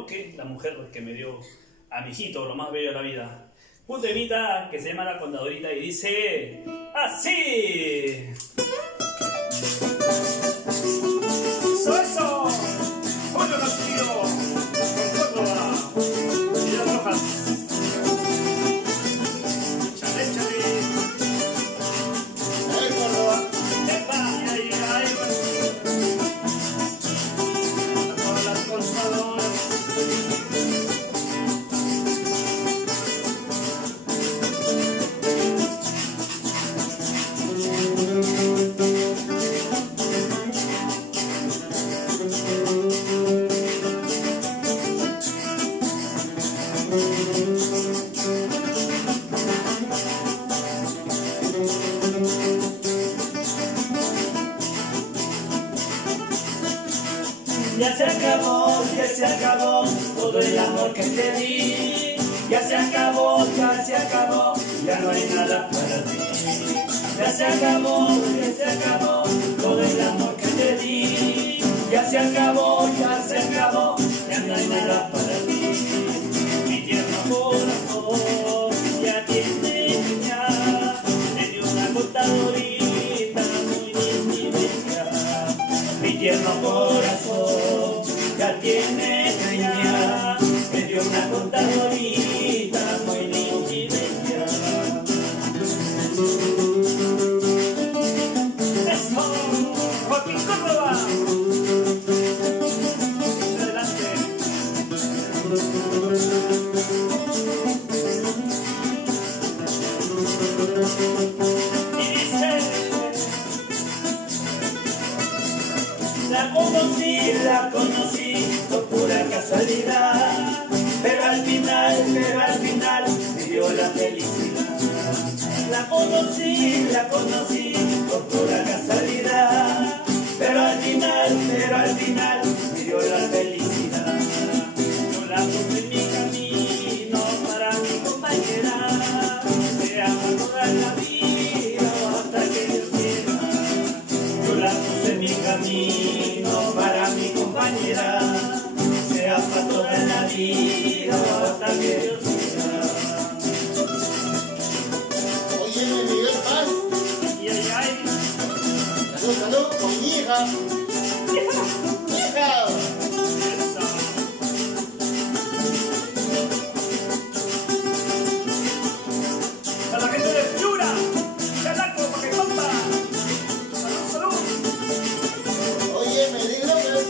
bloque, la mujer que me dio a mi hijito, lo más bello de la vida. Un temita que se llama La Contadorita y dice así. ¡Eso! ¡Julio Castillo! ¡Con Córdoba! ¡Y las rojas! ¡Chale, chale! ¡Ay, Córdoba! ¡Epa! ¡Ay, ay! A todas las contadoras. Ya se acabó todo el amor que te di. Ya se acabó, ya no hay nada para ti. Ya se acabó todo el amor que te di. Ya se acabó, ya no hay nada para ti. Mi tierno corazón ya tiene ya, me dio una contadorita muy bella. Mi tierno corazón ya tiene ya, me dio una contadorita muy linda y bella. ¡Eso! ¡Joaquín Córdoba! ¡Adelante! Y dice: La conocí por pura casualidad, pero al final me dio la felicidad. La conocí por pura casualidad, pero al final me dio la felicidad. yo la puse en mi camino para mi compañera, me ama toda la vida hasta que Dios quiera. Yo la puse en mi camino para mi compañera, sea para toda la vida hasta que Dios quiera. Oye, Miguel Paz. Y ay, ay. Salud con mi hija. ¡Hija! Eso. A la gente de Piura, Chalaco, Paquecomba. Salud, salud. Oye, me di López.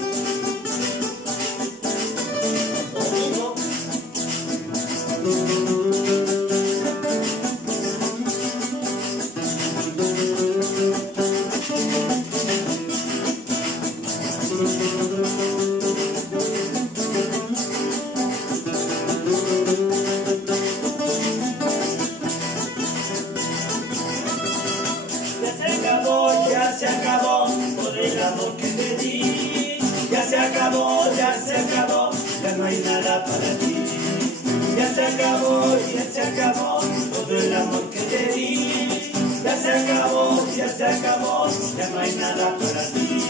Domingo. Ya se acabó todo el amor que te di. Ya se acabó, ya no hay nada para ti. Ya se acabó todo el amor que te di. Ya se acabó, ya no hay nada para ti.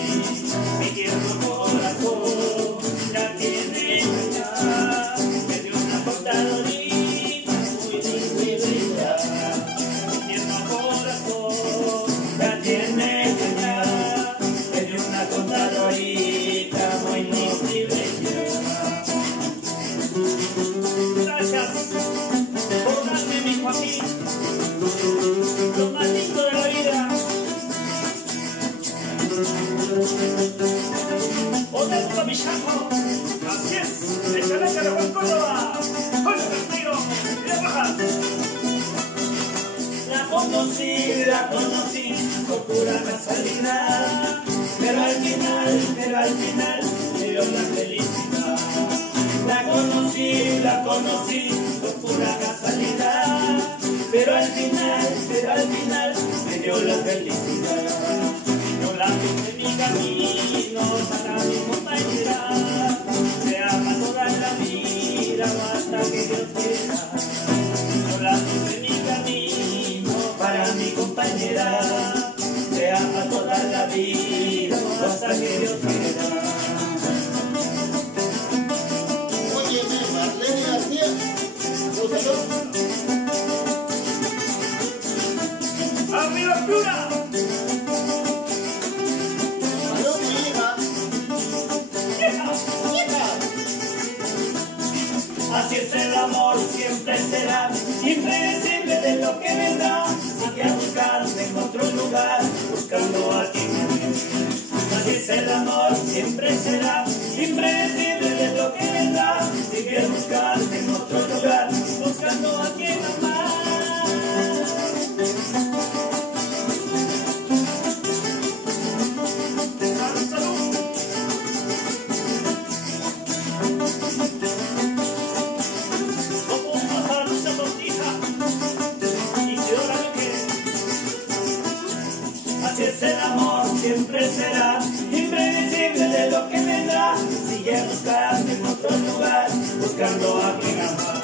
Mi tierno corazón ya tiene ya, me dio una contadorita muy bella. Mi tierno corazón ya tiene ya, me dio una contadorita muy linda y bella. Gracias por darme, mi Joaquín, lo más lindo de la vida. Honesto, mi chaco. Así es, de Chalaca de Juan Córdoba. Julio Castillo y las rojas. La conocí por pura casualidad, pero al final me dio la felicidad. La conocí por pura casualidad, pero al final me dio la felicidad. Yo la puse en mi camino para mi compañera, se ama toda la vida hasta que Dios quiera. Yo la puse en mi camino Para mi compañera, sea para toda la vida, hasta que Dios quiera. es el amor, siempre será impredecible de lo que vendrá. Sigue a buscar en otro lugar, buscando a quien amar. Así es el amor, siempre será impredecible de lo que vendrá. Sigue a buscar en otro lugar, buscando a quien amar. Así es el amor, siempre será impredecible de lo que vendrá. Sigue buscando en otro lugar, buscando a quien amar.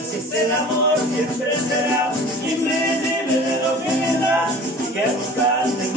Así es el amor, siempre será impredecible de lo que vendrá. Sigue buscando en